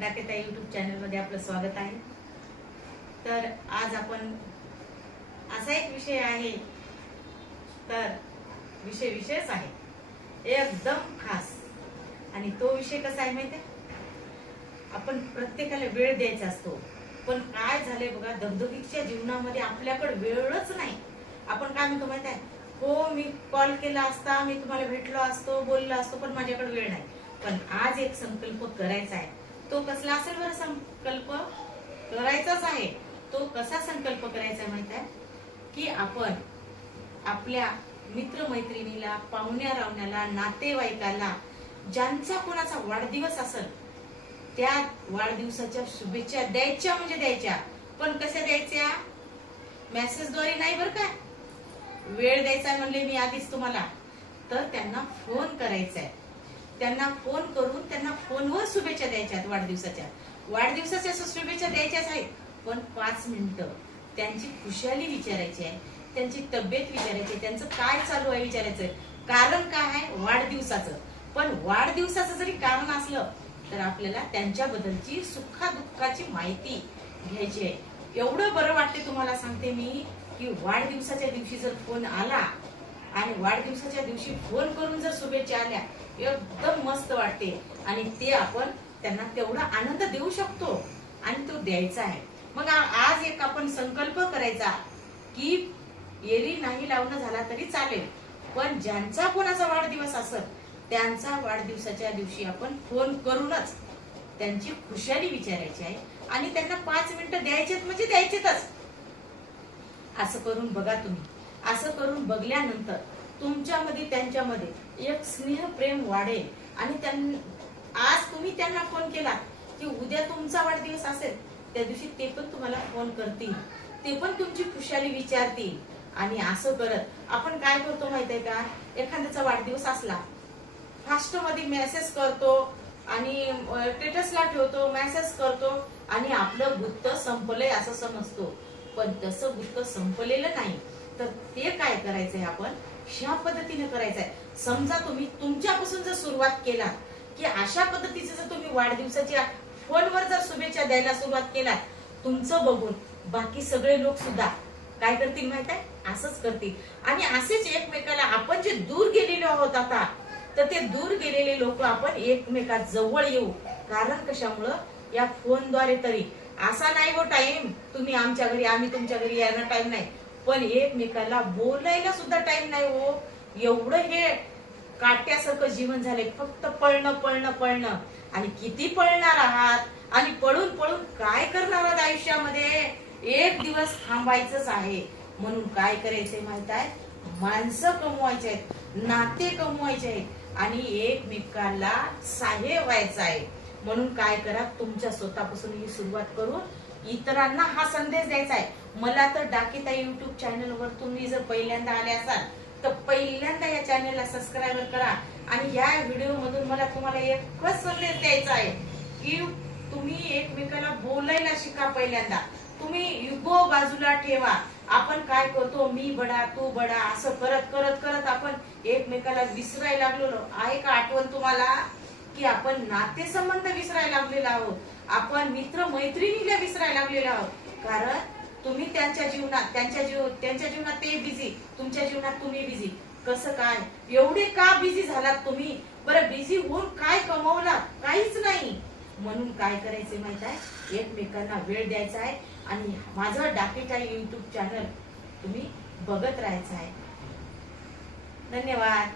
डाकेता YouTube चॅनलमध्ये आपलं स्वागत आहे. तर आज आपण असा एक विषय आहे तर विषय विषयच आहे. एकदम खास. आणि तो विषय कसा आहे माहिती आपण प्रत्येकाला वेळ द्यायचा असतो. पण काय झालंय बघा धगधगीच्या जीवनामध्ये आपल्याकडे वेळच नाही. आपण काय म्हणतो माहिती आहे हो मी कॉल केला असता मी तुम्हाला भेटलो असतो बोललो असतो पण माझ्याकडे वेळ नाही. पण आज एक संकल्प करायचा आहे. तो कसला असेल बरं संकल्प? करायचाच आहे. तो कसा संकल्प करायचा माहीत आहे? की आपण आपल्या मित्रमैत्रिणीला पाहुण्या रावण्याला नातेवाईकाला ज्यांचा कोणाचा वाढदिवस असेल त्या वाढदिवसाच्या शुभेच्छा द्यायच्या म्हणजे द्यायच्या. पण कशा द्यायच्या? मेसेजद्वारे नाही बरं का? वेळ द्यायचा म्हणले मी आधीच तुम्हाला. तर त्यांना फोन करायचा आहे. त्यांना फोन करून त्यांना फोनवर शुभेच्छा द्यायच्या आहेत वाढदिवसाच्या वाढदिवसाच्या शुभेच्छा द्यायच्याच आहेत पण पाच मिनिटं. त्यांची खुशाली विचारायची आहे त्यांची तब्येत विचारायची आहे, त्यांचं काय चालू आहे विचारायचं आहे. कारण काय आहे? वाढदिवसाचं. पण वाढदिवसाचं जरी कारण असलं तर आपल्याला त्यांच्याबद्दलची सुखादुःखाची माहिती घ्यायची आहे. एवढं बरं वाटते तुम्हाला सांगते मी की वाढदिवसाच्या दिवशी जर फोन आला आणि वाढदिवसाच्या दिवशी फोन करून जर शुभेच्छा आल्या एकदम मस्त वाटते. आणि ते आपण त्यांना तेवढा आनंद देऊ शकतो. आणि तो द्यायचा आहे. मग आज एक आपण संकल्प करायचा की एरी नाही लावणं झाला तरी चालेल. पण ज्यांचा कोणाचा वाढदिवस असत त्यांचा वाढदिवसाच्या दिवशी आपण फोन करूनच त्यांची खुशाली विचारायची आहे. आणि त्यांना पाच मिनिटं द्यायचेत म्हणजे द्यायचेतच. असं करून बघा तुम्ही. असं करून बघल्यानंतर तुमच्यामध्ये त्यांच्यामध्ये एक स्नेह प्रेम वाढेल आणि आज तुम्ही त्यांना फोन केला की उद्या तुमचा वाढदिवस असेल त्या दिवशी ते पण तुम्हाला फोन करतील. ते पण तुमची खुशाली विचारतील. आणि असं करत आपण काय करतो माहितीये का? एखाद्याचा वाढदिवस असला फास्टमध्ये मेसेज करतो आणि स्टेटसला ठेवतो मेसेज करतो आणि आपलं गुत्त संपलंय असं समजतो. पण तसं गुप्त संपलेलं नाही. तर ते काय करायचंय आपण? ह्या पद्धतीने करायचंय. समजा तुम्ही तुमच्यापासून जर सुरुवात केला की अशा पद्धतीचे जर तुम्ही वाढदिवसाच्या फोनवर जर शुभेच्छा द्यायला सुरुवात केला तुमचं बघून बाकी सगळे लोक सुद्धा काय करतील माहीत आहे? असंच करतील. आणि असेच एकमेकाला आपण जे दूर गेलेलो आहोत आता तर ते दूर गेलेले लोक आपण एकमेका जवळ येऊ. कारण कशामुळं? या फोनद्वारे तरी. असा नाही हो टाइम तुम्ही आमच्या घरी आम्ही तुमच्या घरी यायला टाइम नाही. पण एकमेकाला बोलायला सुद्धा टाइम नाही हो. एवढं हे काट्यासारखं जीवन झालंय. फक्त पळणं पळणं पळणं. आणि किती पळणार आहात? आणि पळून पळून काय करणार आहात आयुष्यामध्ये? एक दिवस थांबायचंच आहे. म्हणून काय करायचंय माहीत आहे? माणसं कमवायचे आहेत नाते कमवायचे आहेत. आणि एकमेकाला साहेब व्हायचं आहे. म्हणून काय करा तुमच्या स्वतःपासून ही सुरुवात करून इतरांना हा संदेश द्यायचा आहे. मला तर डाकीता युट्यूब चॅनलवर तुम्ही जर पहिल्यांदा आले असाल तर पहिल्यांदा या चॅनलला सबस्क्राईब करा आणि या व्हिडिओ मधून मला तुम्हाला एकच संदेश द्यायचा आहे की तुम्ही एकमेकाला बोलायला शिका पहिल्यांदा. तुम्ही युगो बाजूला ठेवा. आपण काय करतो मी बडा तू बडा असं करत करत करत आपण एकमेकाला विसरायला लागलेलो आहे का आठवण तुम्हाला? की आपण नातेसंबंध विसरायला लागलेलो आहोत. आपण मित्र मैत्रिणीला विसरायला लागलेलो आहोत. कारण तुम्ही त्यांच्या जीवनात त्यांच्या जीव त्यांच्या जीवनात ते बिझी तुमच्या जीवनात तुम्ही बिझी कसं काय? एवढे का बिझी झालात तुम्ही? बरं बिझी होऊन काय कमवला काहीच नाही. म्हणून काय करायचं माहीत आहे? एकमेकांना वेळ द्यायचा आहे. आणि माझं डाकेटा युट्यूब चॅनल तुम्ही बघत राहायचं आहे. धन्यवाद.